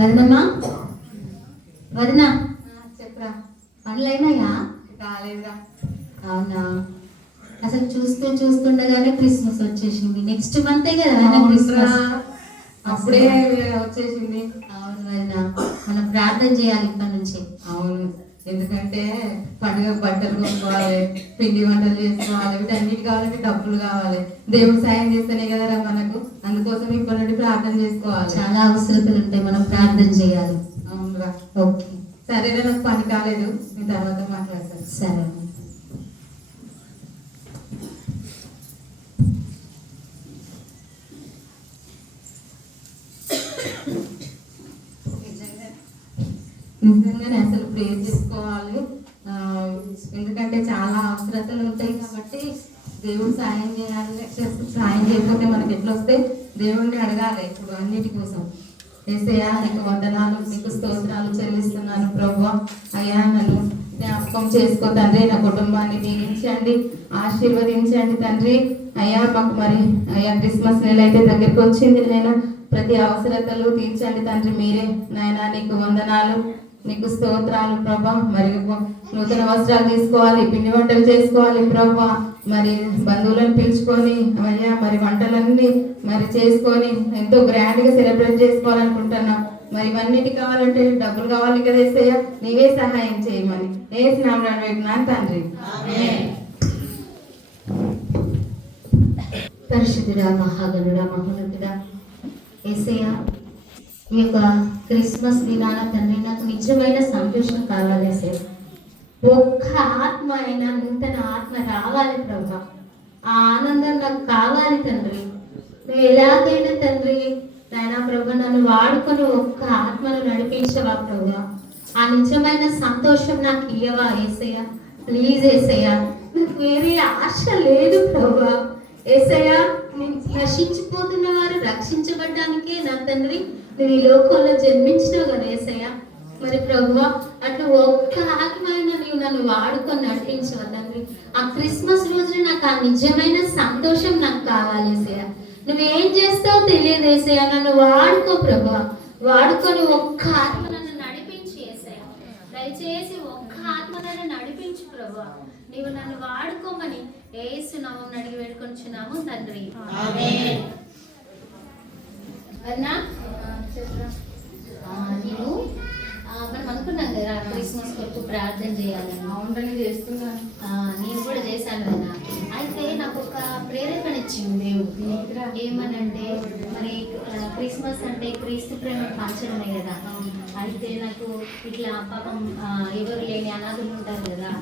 వదినమ్మా? వదినా. చెప్పరా. పనులు అయినాయా కాలేదురా. అవునా? అసలు చూస్తూ చూస్తుండగానే క్రిస్మస్ వచ్చేసింది. నెక్స్ట్ మంతే కదా క్రిస్మస్. అప్పుడే. వచ్చేసింది. అవును వదినా. మనం ప్రార్థన చేయాలి ఇక్కడ నుంచి. ఎందుకంటే పండుగ బట్టలు కొనుక్కోవాలి పిండి వంటలు చేసుకోవాలి వీటన్నిటి కావాలంటే డబ్బులు కావాలి. దేవుడు సాయం చేస్తేనే కదరా మనకు. అందుకోసం ఇప్పటి నుండి ప్రార్థన చేసుకోవాలి. చాలా అవసరతలు ఉంటాయి మనం ప్రార్థన చేయాలి. అవునురా ఓకే. సరేరా నాకు పని కాలేదు. మీ తర్వాత మాట్లాడతాను. సరే. నిజంగానే అసలు ప్రేర్ చేసుకోవాలి. ఎందుకంటే చాలా అవసరతలు ఉంటాయి కాబట్టి దేవుడు సాయం చేయాలి. సాయం చేయకపోతే మనకి ఎట్లా వస్తే దేవుడిని అడగాలి ఇప్పుడు అన్నిటి కోసం. ఏసయ్యా నీకు వందనాలు నీకు స్తోత్రాలు చెల్లిస్తున్నాను ప్రభు అయ్యా నన్ను జ్ఞాపకం చేసుకో తండ్రి నా కుటుంబాన్ని దీవించండి ఆశీర్వదించండి తండ్రి. అయ్యా మాకు మరి అయ్యా క్రిస్మస్ నెల అయితే దగ్గరికి వచ్చింది నాయన. ప్రతి అవసరతలు తీర్చండి తండ్రి మీరే. నాయన నీకు వందనాలు. నీకు స్తోత్రాలు ప్రభా. మరి నూతన వస్త్రాలు తీసుకోవాలి పిండి వంటలు చేసుకోవాలి ప్రభా. మరి బంధువులను పిలుచుకొని అయ్యా మరి వంటలన్నీ మరి చేసుకొని ఎంతో గ్రాండ్గా సెలబ్రేట్ చేసుకోవాలనుకుంటున్నాం. మరి ఇవన్నిటి కావాలంటే డబ్బులు కావాలి కదా ఏసయ్య? నీవే సహాయం చేయమని. ఏ స్నామరాన్ని పెట్టినాను తండ్రి. పరిశుద్ధుడా మహాగణుడా మహోన్నతుడా ఏసయ్య ఈ యొక్క క్రిస్మస్ దినాన తండ్రి నాకు నిజమైన సంతోషం కావాలి సార్ ఒక్క ఆత్మ అయినా నూతన ఆత్మ రావాలి ప్రభా. ఆ ఆనందం నాకు కావాలి తండ్రి. నువ్వు ఎలాగైనా తండ్రి నాయన ప్రభు నన్ను వాడుకొని ఒక్క ఆత్మను నడిపించవా ప్రభా. ఆ నిజమైన సంతోషం నాకు ఇయ్యవా ఏసయ్య? ప్లీజ్ ఏసయ్య. నాకు వేరే ఆశ లేదు ప్రభా. ఏసయ్య నేను నశించిపోతున్న వారు రక్షించబడ్డానికే నా తండ్రి నువ్వు ఈ లోకంలో జన్మించినావు కదా ఏసయ్య. మరి ప్రభు అట్లా ఒక్క ఆత్మైన నీవు నన్ను వాడుకొని నడిపించవు తండ్రి? ఆ క్రిస్మస్ రోజున నాకు ఆ నిజమైన సంతోషం నాకు కావాలి ఏసయ్య. నువ్వేం చేస్తావో తెలియదు ఏసయ్య. నన్ను వాడుకో ప్రభు వాడుకొని ఒక్క ఆత్మ నన్ను నడిపించి ఏసయ్య. దయచేసి ఒక్క ఆత్మ నన్ను నడిపించు ప్రభు నీవు నన్ను వాడుకోమని ఏసు నామం అడిగి వేడుకొంచున్నాము తండ్రి. నేను మనం అనుకున్నాం కదా క్రిస్మస్ కొరకు ప్రార్థన చేయాలని. అవునని చేస్తున్నాను. నేను కూడా చేశాను కదా. అయితే నాకు ఒక ప్రేరేపణ ఇచ్చింది దేవుడు? ఏమనంటే మరి క్రిస్మస్ అంటే క్రీస్తు ప్రేమ పంచడమే కదా. అయితే నాకు ఇట్లా పాపం ఎవరు లేని అనాథులు ఉంటారు కదా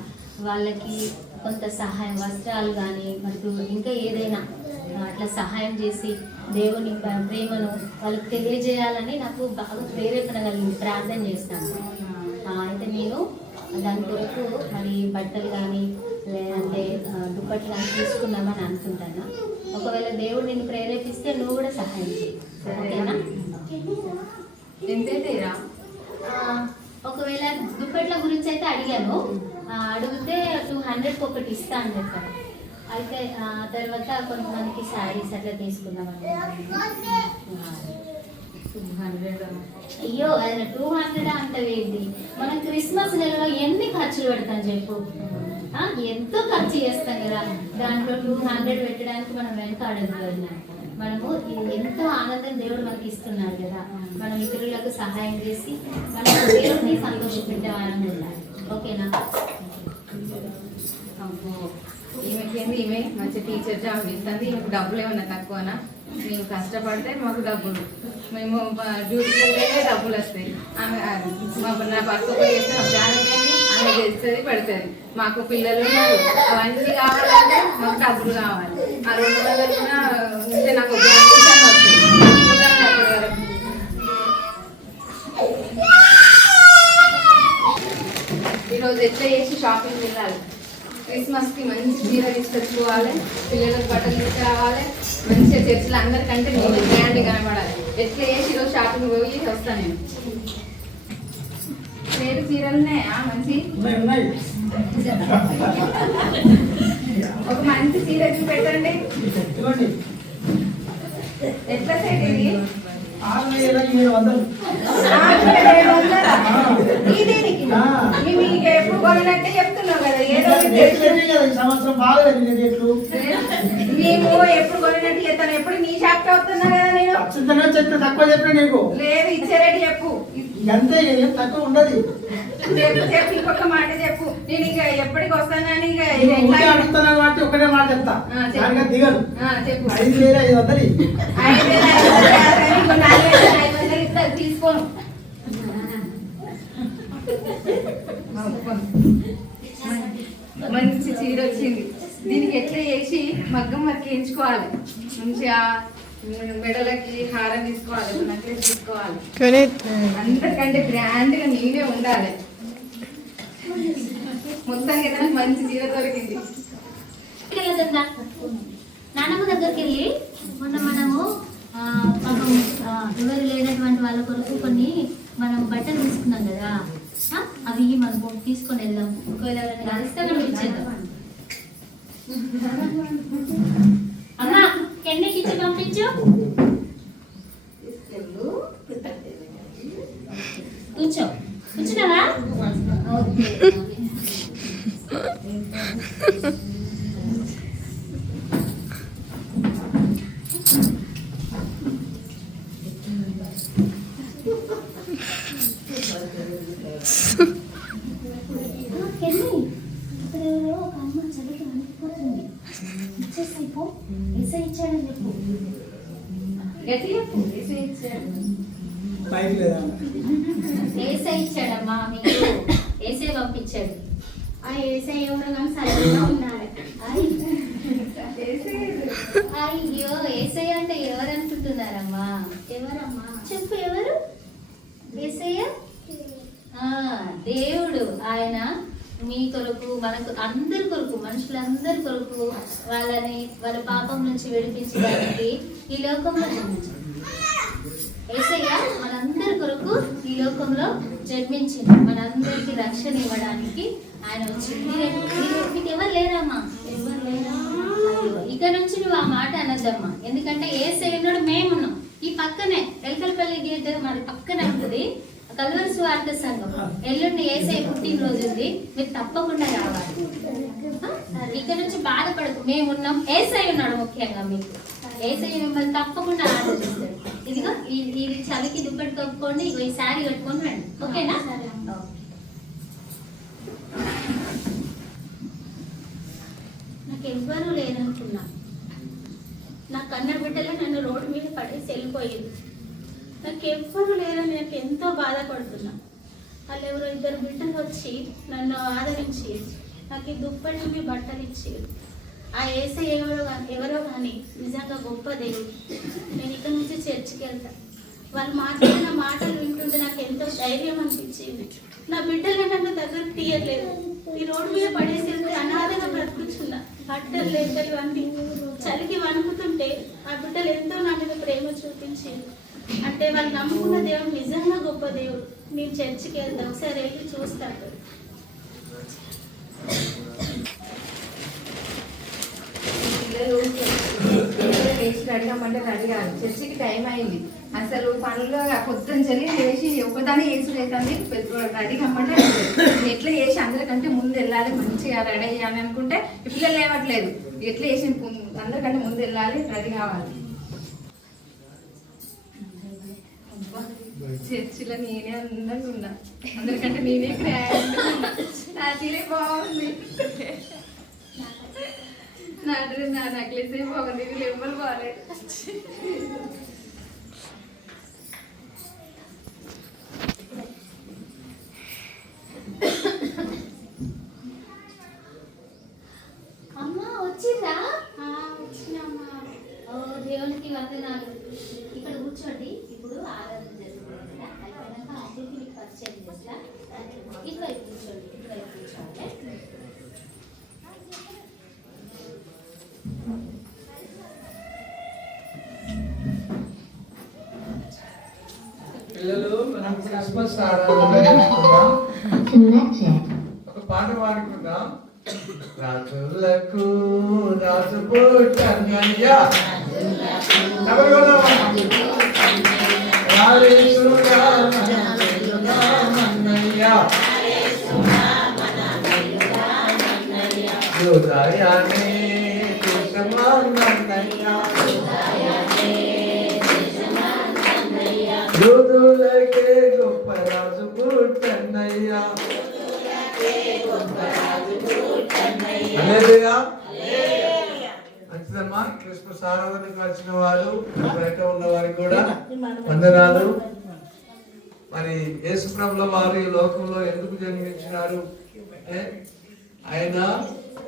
వాళ్ళకి కొంత సహాయం వస్త్రాలు కానీ మరియు ఇంకా ఏదైనా అట్లా సహాయం చేసి దేవుని ప్ర- ప్రేమను వాళ్ళకి తెలియజేయాలని నాకు బాగా ప్రేరేపణ కలిగింది ప్రార్థన చేస్తాను. అయితే నేను దాని కొరకు మరి బట్టలు కానీ లేదంటే దుప్పట్లు కానీ తీసుకుందామని అనుకుంటాను. ఒకవేళ దేవుడు నిన్ను ప్రేరేపిస్తే నువ్వు కూడా సహాయం చేయి. ఓకేనా? ఎంతైతేరా ఆ, ఒకవేళ దుప్పట్ల గురించి అయితే అడిగాను. అడిగితే టూ హండ్రెడ్కి ఒకటి ఇస్తా అని చెప్పారు. అయితే తర్వాత కొంతమందికి శారీస్ అట్లా తీసుకుందాం హండ్రెడ్ అయ్యో ఆయన టూ హండ్రెడ్ అంటవేంటి మనం క్రిస్మస్ నెలలో ఎన్ని ఖర్చులు పెడతాం చెప్పు? ఎంతో ఖర్చు చేస్తాం కదా. దాంట్లో టూ హండ్రెడ్ పెట్టడానికి మనం వెనకాడదు కదా మనము ఎంతో ఆనందం దేవుడు మనకి ఇస్తున్నాడు కదా. మనం ఇతరులకు సహాయం చేసి మనం దేవుడిని సంతోషపెట్టే వారంగా ఉండాలి. ఓకేనా? ఈమెకేంది? ఈమె మంచి టీచర్ జాబ్ ఇస్తుంది ఈమెకు డబ్బులు ఏమన్నా తక్కువనా? మేము కష్టపడితే మాకు డబ్బులు. మేము డ్యూటీకి వెళ్తేనే డబ్బులు వస్తాయి. ఆమె మా నా భర్త కూడా చేస్తే మా ఫ్యామిలీ ఏంది? ఆమె చేస్తుంది పెడుతుంది. మాకు పిల్లలు ఉన్నారు. అవన్నీ కావాలంటే మాకు డబ్బులు కావాలి. ఆ రెండు వందలు కూడా ఉంటే నాకు ఈరోజు ఎట్లా చేసి షాపింగ్ వెళ్ళాలి? క్రిస్మస్కి మంచి చీర తీసుకొచ్చుకోవాలి పిల్లలకు బట్టలు తీసుకురావాలి. మంచిగా చర్చిలో అందరికంటే నేను గ్రాండ్ కనబడాలి. ఎట్లా చేసి ఈరోజు షాపింగ్ పోయి వస్తాను నేను. పేరు చీరలు ఉన్నాయా? మంచి? ఒక మంచి చీర పెట్టండి ఎట్లా సెట్ ఇది? ఆరు వేల ఏడు వందలు సంవత్సరం బాగా రేట్లు మేము ఎప్పుడు? కొననట్టు చెప్తాను. ఎప్పుడు నీ షాప్ వస్తున్నా కదా నేను? ఖచ్చితంగా చెప్పిన తక్కువ చెప్పిన నీకు? లేదు ఇచ్చే రేటు చెప్పు. అంతే తక్కువ ఉండదు. చెప్పు చెప్పు ఇంకొక మాట చెప్పు. నేను ఇంకా ఎప్పటికి వస్తానని ఇంకా అడుగుతున్నాను కాబట్టి ఒకటే మాట చెప్తా. ఆ, చెప్పు. దానిగా దిగను. ఆ, చెప్పు. ఐదు వేల ఐదు వందలు తీసుకోను మంచి చీర వచ్చింది. దీనికి ఎట్లా చేసి మగ్గం వేయించుకోవాలి మంచిగా మెడలకి హారం తీసుకోవాలి నెక్లెస్ తీసుకోవాలి. అందరికంటే గ్రాండ్గా నీవే ఉండాలి. మొత్తానికి మంచి దొరికింది. నాన్నమ్మ దగ్గరికి వెళ్ళి మొన్న మనము పాపం ఎవరు లేనటువంటి వాళ్ళ కొరకు కొన్ని మనం బట్టలు తీసుకున్నాం కదా ఆ, అవి మనం తీసుకొని వెళ్దాం. ఒకవేళ కలిస్తే మనం ఇచ్చేద్దాం. అమ్మా కెన్నెకి ఇచ్చి పంపించు కూర్చో కూర్చున్నావా దేవుడు ఆయన మీ కొరకు మనకు అందరి కొరకు మనుషులందరి కొరకు వాళ్ళని వాళ్ళ పాపం నుంచి విడిపించడానికి ఈ లోకంలో జన్మించాడు. ఏసయ్య మనందరి కొరకు ఈ లోకంలో జన్మించింది. మనందరికీ రక్షణ ఇవ్వడానికి ఆయన వచ్చింది. మీరు- మీకు ఎవరు లేరమ్మా? ఎవరు లేరా? ఇక నుంచి నువ్వు ఆ మాట అనద్దమ్మా. ఎందుకంటే ఏసై ఉన్నాడు మేమున్నాం. ఈ పక్కనే ఎల్కల్పల్లి గేట్ మన పక్కనే ఉంటుంది. కల్వరి స్వార్థ సంఘం. ఎల్లుండి ఏసై పుట్టినరోజు ఉంది మీరు తప్పకుండా రావాలి. ఆ? ఇక నుంచి బాధపడకు. మేమున్నాం ఏసై ఉన్నాడు ముఖ్యంగా మీకు. ఏసై మిమ్మల్ని తప్పకుండా ఆలోచిస్తాడు ఇదిగో ఈ- ఇది చలికి దుప్పటి కప్పుకోండి ఇగో ఈ శారీ కట్టుకొని రండి. ఓకేనా? ఓకే. నాకు ఎవ్వరూ లేరనుకున్నా. నా కన్న బిడ్డలు నన్ను రోడ్డు మీద పడేసి వెళ్ళిపోయింది నాకు ఎవ్వరూ లేరని నాకు ఎంతో బాధపడుతున్నా. వాళ్ళు ఎవరో ఇద్దరు బిడ్డలు వచ్చి నన్ను ఆదరించి నాకు ఈ దుప్పటిని బట్టలు ఇచ్చి ఆ ఏసై ఎవరో ఎవరో కానీ నిజంగా గొప్ప దేవుడు. నేను ఇక్కడ నుంచి చర్చికి వెళ్తా. వాళ్ళు మాట్లాడిన మాటలు వింటుంటే నాకు ఎంతో ధైర్యం అనిపించింది. నా బిడ్డలు నన్ను దగ్గర తీయలేదు ఈ రోడ్డు మీద పడేసి వెళ్తే అనాథగా బ్రతుకుతున్నా. బట్టలు లేకలు అన్ని చలికి వణుకుతుంటే ఆ బిడ్డలు ఎంతో నా ప్రేమ చూపించింది. అంటే వాళ్ళు నమ్ముకున్న దేవుడు నిజంగా గొప్ప దేవుడు. నేను చర్చికి వెళ్తా ఒకసారి వెళ్ళి చూస్తాను అంటే అడిగాను రెడీ రెడీ చర్చికి టైం అయింది. అసలు పనులు పొద్దున్న చలి చేసి ఒకదాని వేసి అవుతుంది రెడీ కమ్మంటే ఎట్లా చేసి అందరికంటే ముందు వెళ్ళాలి మంచిగా రెడీ అయ్యాలి అనుకుంటే పిల్లలు లేవట్లేదు. ఎట్లా చేసి అందరికంటే ముందు వెళ్ళాలి రెడీ కావాలి. చర్చిలో నేనే అందంగా ఉన్నా అందరికంటే నేనే గ్రాండ్ ఉన్నా నా చీరే బాగుంది నా డ్రెస్ నా నెక్లెస్ బాగుంది వీళ్ళు ఎవ్వరు బాగాలేదు అమ్మ వచ్చిందా ఓ దేవునికి వందనాలు ఇక్కడ కూర్చోండి ఇప్పుడు ఆరాధన జరుగుతుంది కదా అయిపోయినాక అతిథి మీకు పరిచయం చేస్తా ఇటువైపు కూర్చోండి ఇటువైపు కూర్చోండి పిల్లలు మనం క్రిస్మస్ ఆరాధన చేసుకుందాం ఒక పాట పాడుకుందాం. రాజులకు రాజు పుట్టన్నయ్య. హృదయాన్ని కృష్ణమన్నయ్యా యోధులకే గొప్ప రాజు పుట్టన్నయ్యా మంచిదమ్మా క్రిస్మస్ ఆరాధనకు వచ్చిన వారు బయట ఉన్న వారికి కూడా వందనాలు. మరి యేసు ప్రభుల వారు ఈ లోకంలో ఎందుకు జన్మించినారు? ఆయన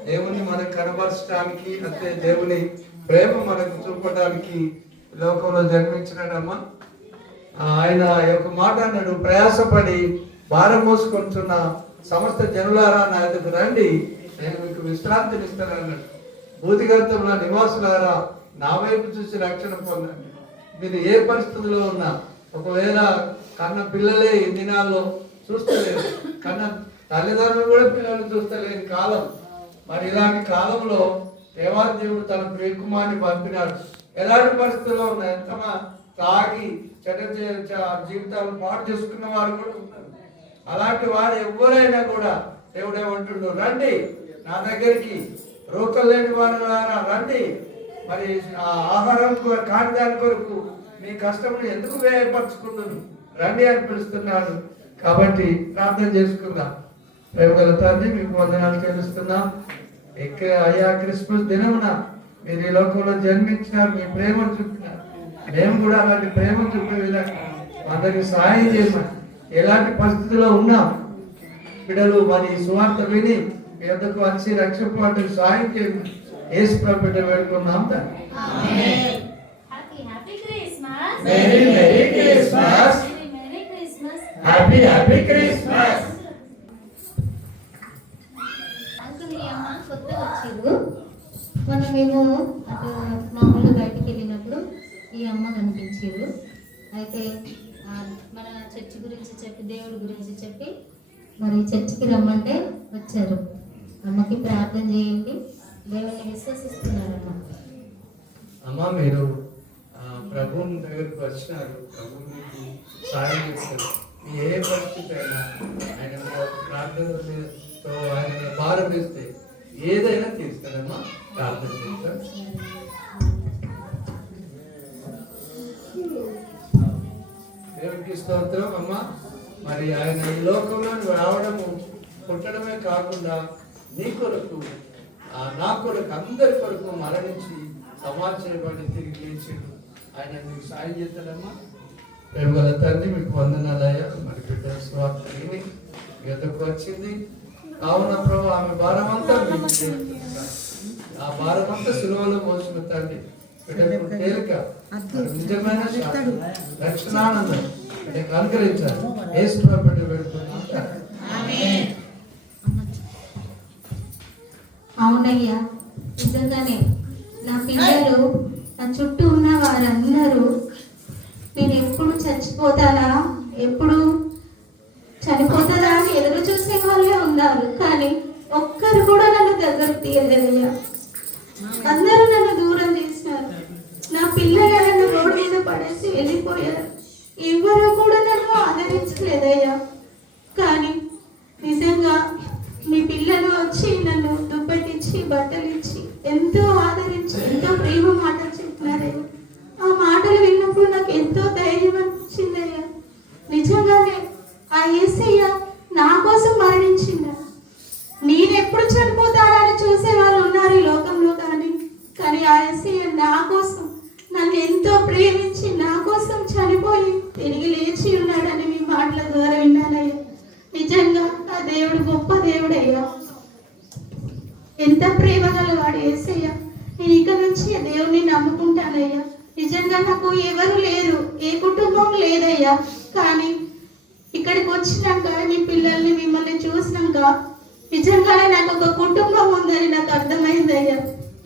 దేవుని మనకు కనబరచడానికి అంటే దేవుని ప్రేమ మనకు చూపడానికి లోకంలో జన్మించినాడమ్మా. ఆయన యొక్క మాట అన్నాడు ప్రయాసపడి భారం మోసుకుంటున్న సమస్త జనులారా నా రండి. నేను మీకు విశ్రాంతిని ఇస్తాను అన్నాడు భూతిగతంలో నివాసులారా నా వైపు చూసి రక్షణ పొందండి. మీరు ఏ పరిస్థితుల్లో ఉన్నా ఒకవేళ కన్న పిల్లలే ఈ దినాల్లో చూస్తలేరు. కన్న తల్లిదండ్రులు కూడా పిల్లలు చూస్తలేని కాలం. మరి ఇలాంటి కాలంలో దేవాదేవుడు తన ప్రియకుమారిని పంపినాడు. ఎలాంటి పరిస్థితుల్లో ఉన్నా ఎంత తాగి చెడ్డ జీవితాలు పాటు చేసుకున్న వారు కూడా ఉన్నారు అలాంటి వారు ఎవరైనా కూడా దేవుడు ఏమంటుండు రండి నా దగ్గరికి రోకలు లేని వారు రండి. మరి ఆ ఆహారం కొ- కాని దాని కొరకు మీ కష్టమును ఎందుకు వ్యయపరచుకున్నాను రండి అని పిలుస్తున్నాడు. కాబట్టి ప్రార్థన చేసుకుందాం. ప్రేమగల తండ్రి మీకు వందనాలు చెల్లిస్తున్నాం. ఎక్క అయ్యా క్రిస్మస్ దినమున మీరు ఈ లోకంలో జన్మించినారు మీ ప్రేమను చూపినారు మేము కూడా అలాంటి ప్రేమ చూపే విధంగా అందరికి సహాయం చేసాం ఎలాంటి పరిస్థితిలో ఉన్నాం? బిడ్డలు మరి సువార్త విని మీ వద్దకు వచ్చి రక్షపాటు సహాయం చేయమని ఏసు ప్రభుత్వ వేడుకున్నాం తండ్రి. Happy happy Christmas Merry, Christmas. Christmas. కొత్తగా మొన్న మేము అటు మామూలుగా బయటికి వెళ్ళినప్పుడు ఈ అమ్మ కనిపించారు అయితే మన చర్చి గురించి చెప్పి దేవుడి గురించి చెప్పి మరి చర్చికి రమ్మంటే వచ్చారు. అమ్మకి ప్రార్థన చేయండి. దేవుని విశ్వసిస్తున్నారమ్మ. అమ్మ మీరు ప్రభు ప్రభువుని దగ్గరికి వచ్చినారు. ప్రభు మీకు సాయం చేస్తారు మీ ఏ పరిస్థితి అయినా ఆయన ప్రార్థనతో ఆయన భారం వేస్తే ఏదైనా తీస్తారమ్మా ప్రార్థన చేస్తారు దేవునికి స్తోత్రం అమ్మ. మరి ఆయన ఈ లోకంలో రావడము పుట్టడమే కాకుండా నీ కొరకు నా కొరకు అందరి కొరకు మరణించి సమాజ తిరిగి లేచాడు. ఆయన మీకు సాయం చేస్తాడమ్మా. ప్రేమ గల తండ్రి మీకు వందనాలయ్యా మరి బిడ్డ స్వార్థ విని మీ వచ్చింది. కావున ప్రభు ఆమె భారం అంతా ఆ భారం అంతా సులువలో మోసిన తండ్రి. బిడ్డకు తేలిక నిజమైన రక్షణానందం. అనుగ్రహించాలి. ఏసు ప్రభు బిడ్డ పెడుతున్నాం అవునయ్యా నిజంగానే. నా పిల్లలు నా చుట్టూ ఉన్న వారందరూ నేను ఎప్పుడు చచ్చిపోతానా? ఎప్పుడు చనిపోతుందా అని ఎదురు చూసే వాళ్ళే ఉన్నారు. కానీ ఒక్కరు కూడా నన్ను దగ్గరకు తీయలేదయ్యా. అందరూ నన్ను దూరం చేసినారు. నా పిల్లలు నన్ను రోడ్డు మీద పడేసి వెళ్ళిపోయారు. ఎవరు కూడా నన్ను ఆదరించలేదయ్యా. కానీ నిజంగా మీ పిల్లలు వచ్చి నన్ను ఇచ్చి బట్టలు ఇచ్చి ఎంతో ఆదరించి ఎంతో ప్రేమ మాటలు చెప్పినారయ్యా ఆ మాటలు విన్నప్పుడు నాకు ఎంతో ధైర్యం అనిపించిందయ్యా నిజంగానే ఆ యేసయ్య నా కోసం మరణించిందా నేనెప్పుడు చనిపోతానని చూసే వాళ్ళు ఉన్నారు ఈ లోకంలో కానీ కానీ ఆ యేసయ్య నా కోసం నన్ను ఎంతో ప్రేమించి నా కోసం చనిపోయి తిరిగి లేచి ఉన్నాడని మీ మాటల ద్వారా విన్నానయ్యా నిజంగా ఆ దేవుడు గొప్ప దేవుడయ్యా ఎంత ప్రేమ గలవాడు యేసయ్య నేను ఇక నుంచి ఆ దేవుని నమ్ముకుంటానయ్యా నిజంగా నాకు ఎవరు లేరు ఏ కుటుంబం లేదయ్యా కానీ ఇక్కడికి వచ్చినాక మీ పిల్లల్ని మిమ్మల్ని చూసినాక నిజంగానే నాకు ఒక కుటుంబం ఉందని నాకు అర్థమైందయ్యా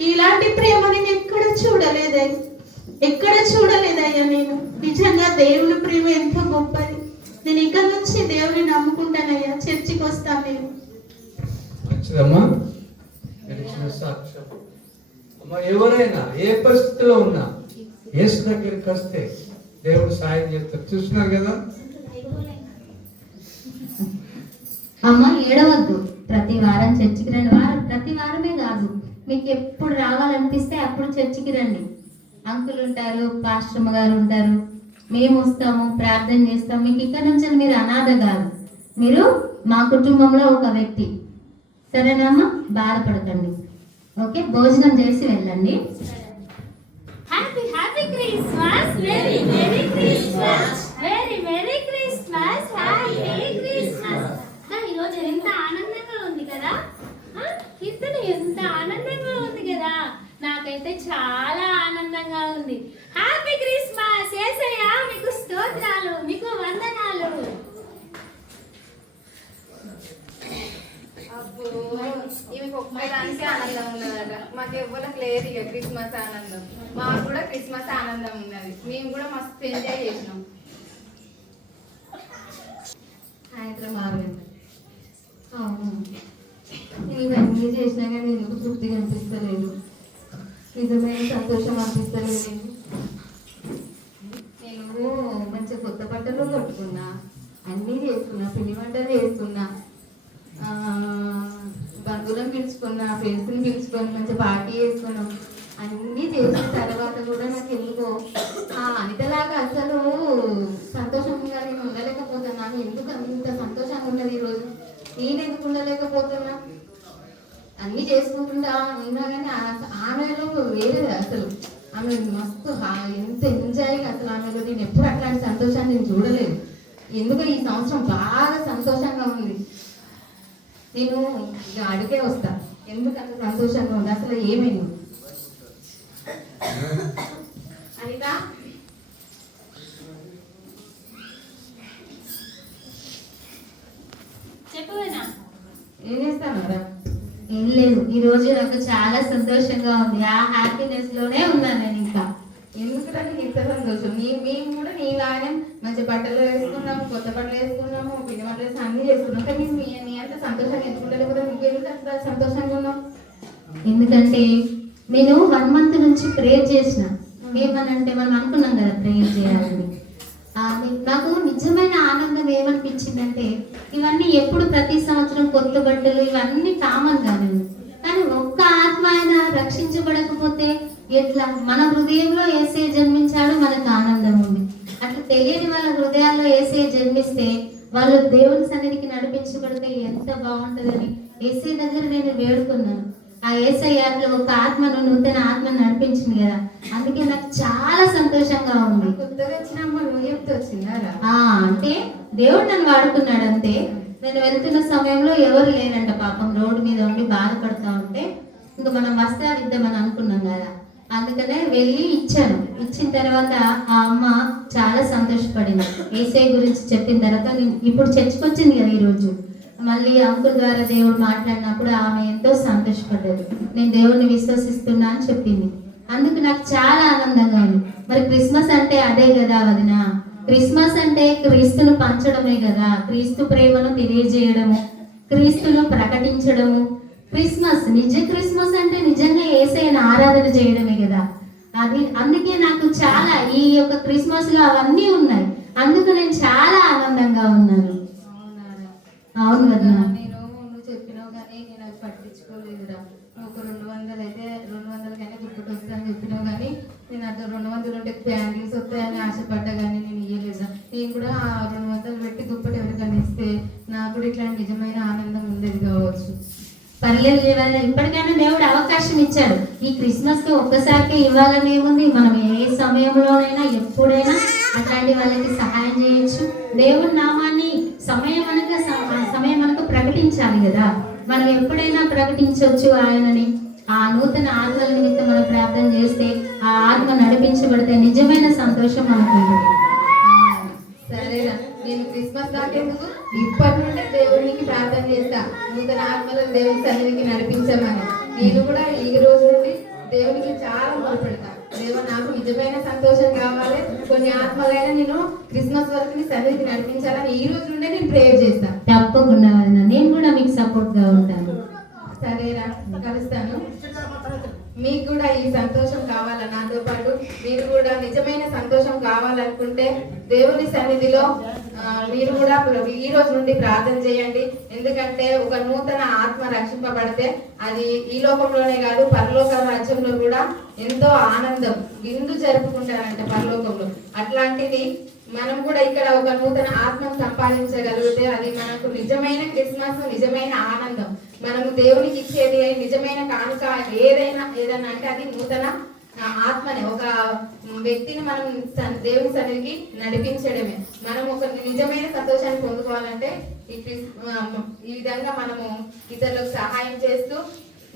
ఇలాంటి ప్రేమ నేను ఎక్కడ చూడలేదయ్యా ఎక్కడ చూడలేదయ్యా నేను నిజంగా దేవుని ప్రేమ ఎంతో గొప్పది. నేను ఇక నుంచి దేవుని నమ్ముకుంటానయ్యా. చర్చికి వస్తాను నేను సాక్ష్యం. అమ్మ ఎవరైనా ఏ పరిస్థితిలో ఉన్నా యేసు దగ్గరికి వస్తే దేవుడు సాయం చేస్తారు. చూస్తున్నారు కదా? అమ్మ ఏడవద్దు. ప్రతి వారం చర్చికి రండి. వారం ప్రతి వారమే కాదు. మీకు ఎప్పుడు రావాలనిపిస్తే అప్పుడు చర్చికి రండి. అంకుల్ ఉంటారు పాస్టమ్ గారు ఉంటారు. మేము వస్తాము ప్రార్థన చేస్తాం మీకు ఇక్కడ నుంచి మీరు అనాథ కాదు. మీరు మా కుటుంబంలో ఒక వ్యక్తి. సరేనమ్మా? బాధపడకండి. ఓకే? భోజనం చేసి వెళ్ళండి. Happy happy Christmas merry merry Christmas merry merry Christmas happy Christmas ఈరోజు ఎంత ఆనందంగా ఉంది కదా ఆ, కీర్తన ఎంత ఆనందంగా ఉంది కదా నాకైతే చాలా ఆనందంగా ఉంది హ్యాపీ క్రిస్మస్ ఏసయ్యా మీకు స్తోత్రాలు మీకు వందనాలు అప్పుడు ఈమెకు ఒక్కదానికి ఆనందం ఉన్నదట మాకు ఎవ్వరికి లేదు ఇక క్రిస్మస్ ఆనందం మాకు కూడా క్రిస్మస్ ఆనందం ఉన్నది మేము కూడా మస్తు ఎంజాయ్ చేసినాం సాయంత్రం ఆరు గంటలకు అవును నేను ఇవన్నీ చేసినా కానీ ఎందుకు తృప్తిగా అనిపిస్తలేదు నిజమైన సంతోషం అనిపిస్తలేదు నేను. మంచిగా కొత్త బట్టలు కొట్టుకున్నా అన్నీ చేసుకున్నా పిండి వంటలు చేసుకున్నా బంధువులను పిలుచుకున్నా ఫ్రెండ్స్ని పిలుచుకొని మంచి పార్టీ చేసుకున్నాం అన్నీ చేసిన తర్వాత కూడా నాకు ఎందుకో ఆ అనితలాగా అసలు సంతోషంగా నేను ఉండలేకపోతున్నాను ఎందుకు అంత సంతోషంగా ఉన్నది ఈరోజు నేను ఎందుకు ఉండలేకపోతున్నా? అన్నీ చేసుకుంటుంటా ఉన్నా కానీ ఆమెలో వేరేది అసలు. ఆమె మస్తు ఎంత ఎంజాయ్గా అసలు ఆమెలో నేను ఎప్పుడు అట్లాంటి సంతోషాన్ని నేను చూడలేదు. ఎందుకో ఈ సంవత్సరం బాగా సంతోషంగా ఉంది. నేను ఇక అడిగే వస్తా. ఎందుకు అంత సంతోషంగా ఉంది? అసలు ఏమైంది అనిత చెప్పు వదినా. ఏం చేస్తాను రా ఏం లేదు. ఈ రోజు నాకు చాలా సంతోషంగా ఉంది. ఆ హ్యాపీనెస్లోనే ఉన్నాను నేను ఇంకా. ఎందుకు నీకు ఇంత సంతోషం. నీ మేము కూడా నీ లాగానే మంచి బట్టలు వేసుకున్నాము కొత్త బట్టలు వేసుకున్నాము పిండి వంటలు వేసుకున్నాం అన్ని చేసుకున్నాం. కానీ మీ నీ అంత సంతోషంగా ఎందుకుంటలేకపోతే నువ్వెందుకు అంత సంతోషంగా ఉన్నావు? ఎందుకంటే నేను వన్ మంత్ నుంచి ప్రేయర్ చేసిన. ఏమనంటే మనం అనుకున్నాం కదా ప్రేయర్ చేయాలని. నాకు నిజమైన ఆనందం ఏమనిపించిందంటే ఇవన్నీ ఎప్పుడు ప్రతి సంవత్సరం కొత్త బట్టలు ఇవన్నీ కామన్ గానే కానీ ఒక్క ఆత్మ ఆయన రక్షించబడకపోతే ఎట్లా? మన హృదయంలో ఏసే జన్మించాడు మనకు ఆనందం ఉంది. అట్లా తెలియని వాళ్ళ హృదయాల్లో ఏసే జన్మిస్తే వాళ్ళు దేవుని సన్నిధికి నడిపించబడితే ఎంత బాగుంటుందని ఏసే దగ్గర నేను వేడుకున్నాను. ఆ ఏసై యాత్రలో ఒక ఆత్మను నూతన ఆత్మను నడిపించింది కదా. అందుకే నాకు చాలా సంతోషంగా ఉంది. కొత్తగా వచ్చిన నువ్వు చెప్తే వచ్చిందా అంటే దేవుడు నన్ను వాడుకున్నాడు అంతే. నేను వెళ్తున్న సమయంలో ఎవరు లేరంట పాపం. రోడ్డు మీద ఉండి బాధపడతా ఉంటే ఇంకా మనం వస్త్రాలు ఇద్దామని అనుకున్నాం కదా. అందుకనే వెళ్ళి ఇచ్చాను. ఇచ్చిన తర్వాత ఆ అమ్మ చాలా సంతోషపడింది. ఏసై గురించి చెప్పిన తర్వాత ఇప్పుడు చర్చకొచ్చింది కదా ఈరోజు. మళ్ళీ అంకుల్ ద్వారా దేవుడు మాట్లాడినప్పుడు ఆమె ఎంతో సంతోషపడ్డది. నేను దేవుడిని విశ్వసిస్తున్నా అని చెప్పింది. అందుకు నాకు చాలా ఆనందంగా ఉంది. మరి క్రిస్మస్ అంటే అదే కదా వదిన? క్రిస్మస్ అంటే క్రీస్తును పంచడమే కదా. క్రీస్తు ప్రేమను తెలియజేయడము క్రీస్తును ప్రకటించడము. క్రిస్మస్ నిజ క్రిస్మస్ అంటే నిజంగా ఏసైన ఆరాధన చేయడమే కదా. అది అందుకే నాకు చాలా ఈ యొక్క క్రిస్మస్లో అవన్నీ ఉన్నాయి. అందుకు నేను చాలా ఆనందంగా ఉన్నాను. అవును వదిన నేను నువ్వు చెప్పినావు కానీ నేను అది పట్టించుకోలేదురా. ఒక రెండు వందలు అయితే రెండు వందలకైనా దుప్పటి వస్తుందని చెప్పినావు కానీ నేను అది రెండు వందలు ఉంటే బ్యాంగిల్స్ వస్తాయని ఆశపడ్డా కానీ నేను ఇయ్యలేదురా. నేను కూడా ఆ రెండు వందలు పెట్టి దుప్పటి ఎవరికైనా ఇస్తే నాకు కూడా ఇట్లాంటి నిజమైన ఆనందం ఉండేది కావచ్చు. పర్లేదు లేవన్నా ఇప్పటికైనా దేవుడు అవకాశం ఇచ్చాడు. ఈ క్రిస్మస్కి ఒక్కసారికి ఇవ్వాలని ఏముంది? మనం ఏ సమయంలోనైనా ఎప్పుడైనా అట్లాంటి వాళ్ళకి సహాయం చేయొచ్చు. దేవుడి నామాన్ని సమయం అనక సమయం అనక ప్రకటించాలి కదా. మనం ఎప్పుడైనా ప్రకటించవచ్చు ఆయనని. ఆ నూతన ఆత్మల నిమిత్తం మనం ప్రార్థన చేస్తే ఆ ఆత్మ నడిపించబడితే నిజమైన సంతోషం అనుకుంటుంది సరేరా. నేను క్రిస్మస్ దాకేందుకు ఇప్పటి నుండే దేవునికి ప్రార్థన చేస్తా. నూతన ఆత్మలను దేవుని సన్నిధికి నడిపించమని. నేను కూడా ఈ రోజు నుండి నిజమైన సంతోషం కావాలి. కొన్ని ఆత్మలైనా నేను క్రిస్మస్ వరకు నీ సన్నిధికి నడిపించాలని ఈ రోజు నుండే నేను ప్రేయర్ చేస్తా. తప్పకుండా వదిన. నేను కూడా మీకు సపోర్ట్గా ఉంటాను. సరేరా కలుస్తాను. మీకు కూడా ఈ సంతోషం కావాలా నాతో పాటు మీరు కూడా నిజమైన సంతోషం కావాలనుకుంటే దేవుని సన్నిధిలో మీరు కూడా ఈ రోజు నుండి ప్రార్థన చేయండి. ఎందుకంటే ఒక నూతన ఆత్మ రక్షింపబడితే అది ఈ లోకంలోనే కాదు పరలోక రాజ్యంలో కూడా ఎంతో ఆనందం విందు జరుపుకుంటారంట పరలోకంలో. అట్లాంటిది మనం కూడా ఇక్కడ ఒక నూతన ఆత్మ సంపాదించగలిగితే అది మనకు నిజమైన క్రిస్మస్ నిజమైన ఆనందం. మనము దేవునికి ఇచ్చేది నిజమైన కానుక ఏదైనా ఏదైనా అంటే అది నూతన ఆత్మనే. ఒక వ్యక్తిని మనం దేవుని సన్నిధికి నడిపించడమే. మనం ఒక నిజమైన సంతోషాన్ని పొందుకోవాలంటే ఈ ఈ విధంగా మనము ఇతరులకు సహాయం చేస్తూ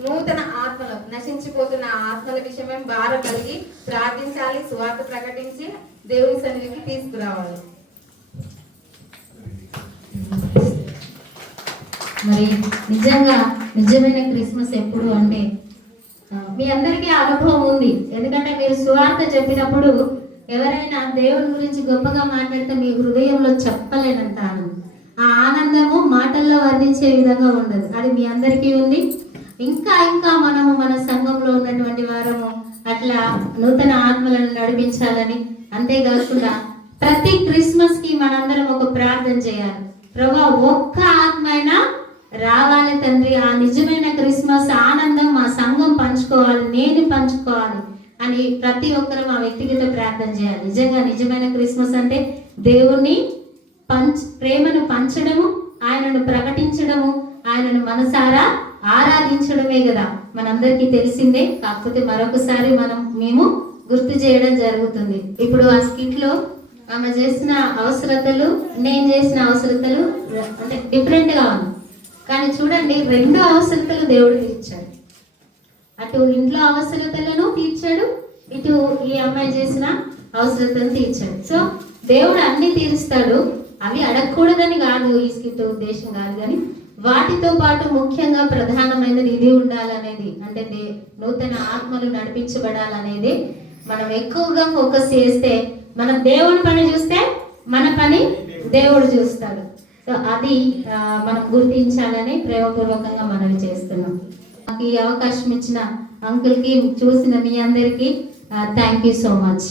నూతన ఆత్మలు నశించిపోతున్న ఆత్మల విషయమే భారం కలిగి ప్రార్థించాలి స్వార్థ ప్రకటించి దేవుని సన్నిధికి తీసుకురావాలి. మరి నిజంగా నిజమైన క్రిస్మస్ ఎప్పుడు అంటే మీ అందరికీ అనుభవం ఉంది. ఎందుకంటే మీరు సువార్త చెప్పినప్పుడు ఎవరైనా దేవుని గురించి గొప్పగా మాట్లాడితే మీ హృదయంలో చెప్పలేనంత ఆనందం ఆ ఆనందము మాటల్లో వర్ణించే విధంగా ఉండదు. అది మీ అందరికీ ఉంది. ఇంకా ఇంకా మనము మన సంఘంలో ఉన్నటువంటి వారము అట్లా నూతన ఆత్మలను నడిపించాలని అంతేకాకుండా ప్రతి క్రిస్మస్కి మనందరం ఒక ప్రార్థన చేయాలి. ప్రభా ఒక్క ఆత్మ అయినా రావాలి తండ్రి. ఆ నిజమైన క్రిస్మస్ ఆనందం మా సంఘం పంచుకోవాలి నేను పంచుకోవాలి అని ప్రతి ఒక్కరు మా వ్యక్తిగత ప్రార్థన చేయాలి. నిజంగా నిజమైన క్రిస్మస్ అంటే దేవుణ్ణి పంచ్ ప్రేమను పంచడము ఆయనను ప్రకటించడము ఆయనను మనసారా ఆరాధించడమే కదా. మనందరికీ తెలిసిందే. కాకపోతే మరొకసారి మనం మేము గుర్తు చేయడం జరుగుతుంది. ఇప్పుడు ఆ స్కిట్లో ఆమె చేసిన అవసరతలు నేను చేసిన అవసరతలు అంటే డిఫరెంట్గా ఉంది కానీ చూడండి రెండు అవసరతలు దేవుడు తీర్చాడు అటు ఇంట్లో అవసరతలను తీర్చాడు ఇటు ఈ అమ్మాయి చేసిన అవసరతను తీర్చాడు. సో దేవుడు అన్ని తీరుస్తాడు. అవి అడగకూడదని కాదు ఈ స్కిట్ ఉద్దేశం కాదు కానీ వాటితో పాటు ముఖ్యంగా ప్రధానమైనది ఇది ఉండాలనేది అంటే దే- నూతన ఆత్మలు నడిపించబడాలనేది మనం ఎక్కువగా ఫోకస్ చేస్తే మనం దేవుడి పని చూస్తే మన పని దేవుడు చూస్తాడు. సో అది మనం గుర్తించాలని ప్రేమపూర్వకంగా మనవి చేస్తున్నాం. నాకు ఈ అవకాశం ఇచ్చిన అంకుల్కి చూసిన మీ అందరికీ థ్యాంక్ యూ సో మచ్